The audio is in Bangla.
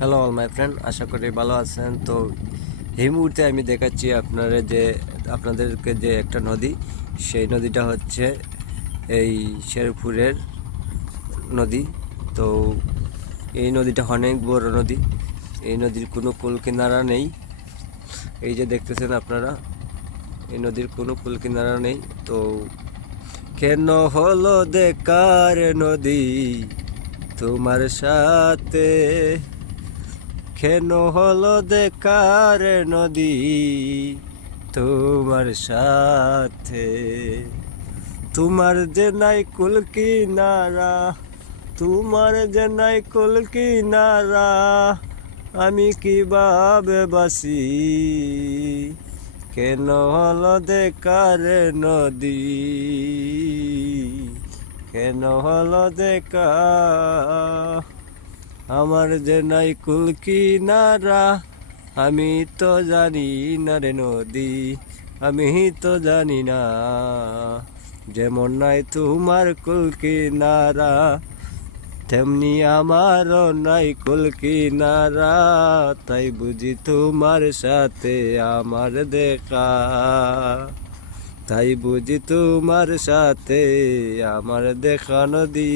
হ্যালো অল মাই ফ্রেন্ড, আশা করি ভালো আছেন। তো এই মুহূর্তে আমি দেখাচ্ছি আপনাদেরকে যে একটা নদী, সেই নদীটা হচ্ছে এই শেরপুরের নদী। তো এই নদীটা অনেক বড় নদী। এই নদীর কোনো কুল কিনারা নেই। এই যে দেখতেছেন আপনারা, এই নদীর কোনো কুল কিনারা নেই। তো কেন হলো দেখার নদী তোমার সাথে, কেন হলো দেখার নদী তোমার সাথে, তোমার যে নাই কুল কিনারা, তোমার যে নাই কুল কিনারা, আমি কিভাবে বাসি, কেন হলো দেখার নদী, কেন হলো দেখা, আমার যে নাই কুল কিনারা, আমি তো জানি না রে নদী, আমি তো জানি না। যেমন নাই তোমার কুল কিনারা, তেমনি আমারও নাই কুল কিনারা, তাই বুঝি তোমার সাথে আমার দেখা, তাই বুঝি তোমার সাথে আমার দেখা নদী।